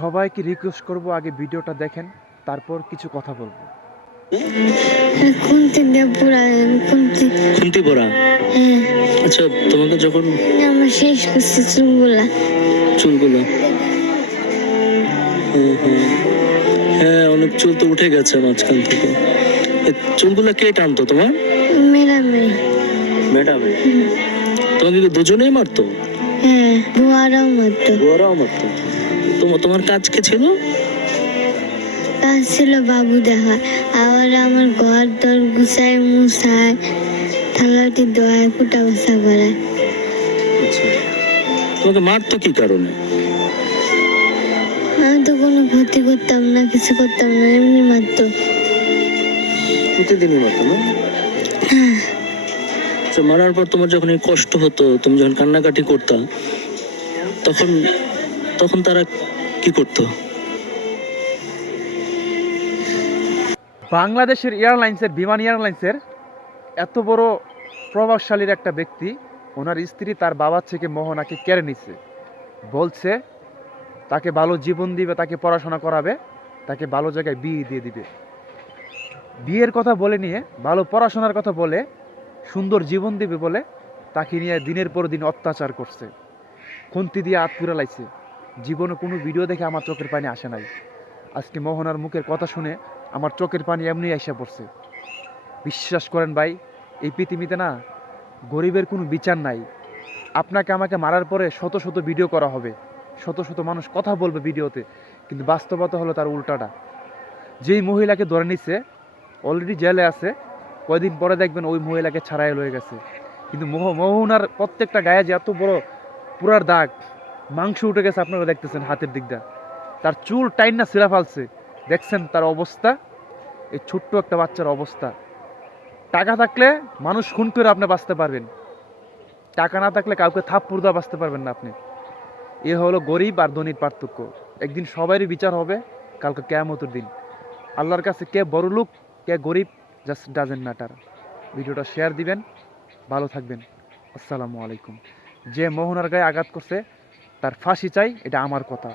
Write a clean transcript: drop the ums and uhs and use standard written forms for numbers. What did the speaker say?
সবাইকে রিকোয়েস্ট করব আগে ভিডিওটা দেখেন, তারপর কিছু কথা বলবো। খুন্তি দিয়ে পুরান খুন্তি খুন্তি পড়া। আচ্ছা, তোমাকে যখন আমার শেষ করছে চুলগুলা চুলগুলো, হ্যাঁ অনেক চুল তো উঠে গেছে মাঝখান থেকে। চুলগুলো কে টানতো তোমার? মেরামে ম্যাডামে। তোমাকে কি দুজনেই মারতো? হ্যাঁ, বুয়ারাও মারতো। ওরাও মারতো। তোমার কাজ কি ছিল? কাজ ছিল বাবু দেখা, আবার আমার ঘর দর গুছায় মুছায়, থালাটি দোয়ায়, কুটা বসা করে। আচ্ছা, তোমাকে মারতো কি কারণে? আমি তো কোনো ক্ষতি করতাম না, কিছু করতাম না, এমনি মারতো। প্রতিদিনই মারতো না? আচ্ছা, মারার পর তোমার যখন এই কষ্ট হতো, তুমি যখন কান্নাকাটি করতা, তখন তখন তারা কি করতো? বাংলাদেশের এয়ারলাইন্সের, বিমান এয়ারলাইন্সের এত বড় প্রভাবশালীর একটা ব্যক্তি, ওনার স্ত্রী তার বাবার থেকে মোহনাকে কেড়ে নিচ্ছে। বলছে তাকে ভালো জীবন দিবে, তাকে পড়াশোনা করাবে, তাকে ভালো জায়গায় বিয়ে দিয়ে দিবে। বিয়ের কথা বলে নিয়ে, ভালো পড়াশোনার কথা বলে, সুন্দর জীবন দিবে বলে তাকে নিয়ে দিনের পর দিন অত্যাচার করছে, খুন্তি দিয়ে হাত পুড়ে লাইছে। জীবনে কোনো ভিডিও দেখে আমার চোখের পানি আসে নাই। আজকে মোহনার মুখের কথা শুনে আমার চোখের পানি এমনি আইসা পড়ছে। বিশ্বাস করেন ভাই, এই পৃথিবীতে না গরিবের কোনো বিচার নাই। আপনাকে আমাকে মারার পরে শত শত ভিডিও করা হবে, শত শত মানুষ কথা বলবে ভিডিওতে, কিন্তু বাস্তবতা হলো তার উল্টাটা। যেই মহিলাকে ধরে নিচ্ছে অলরেডি জেলে আছে, কয়দিন পরে দেখবেন ওই মহিলাকে ছাড়াই লয়ে গেছে। কিন্তু মোহনার প্রত্যেকটা গায়ে যে এত বড় পুরার দাগ, মাংস উঠে গেছে, আপনারা দেখতেছেন হাতের দিকটা, তার চুল টাইন না ছিঁড়া ফালছে, দেখছেন তার অবস্থা, এই ছোট্ট একটা বাচ্চার অবস্থা। টাকা থাকলে মানুষ খুন করে আপনি বাঁচতে পারবেন, টাকা না থাকলে কাউকে থাপ্পড় দিয়ে বাঁচতে পারবেন না আপনি। এ হলো গরিব আর ধনীর পার্থক্য। একদিন সবারই বিচার হবে, কালকে কিয়ামতের দিন। আল্লাহর কাছে কে বড় লোক কে গরিব জাস্ট ডাজেন্ট ম্যাটার। ভিডিওটা শেয়ার দিবেন, ভালো থাকবেন। আসসালামু আলাইকুম। যে মোহনার গায়ে আঘাত করছে তার ফাঁসি চাই, এটা আমার কথা।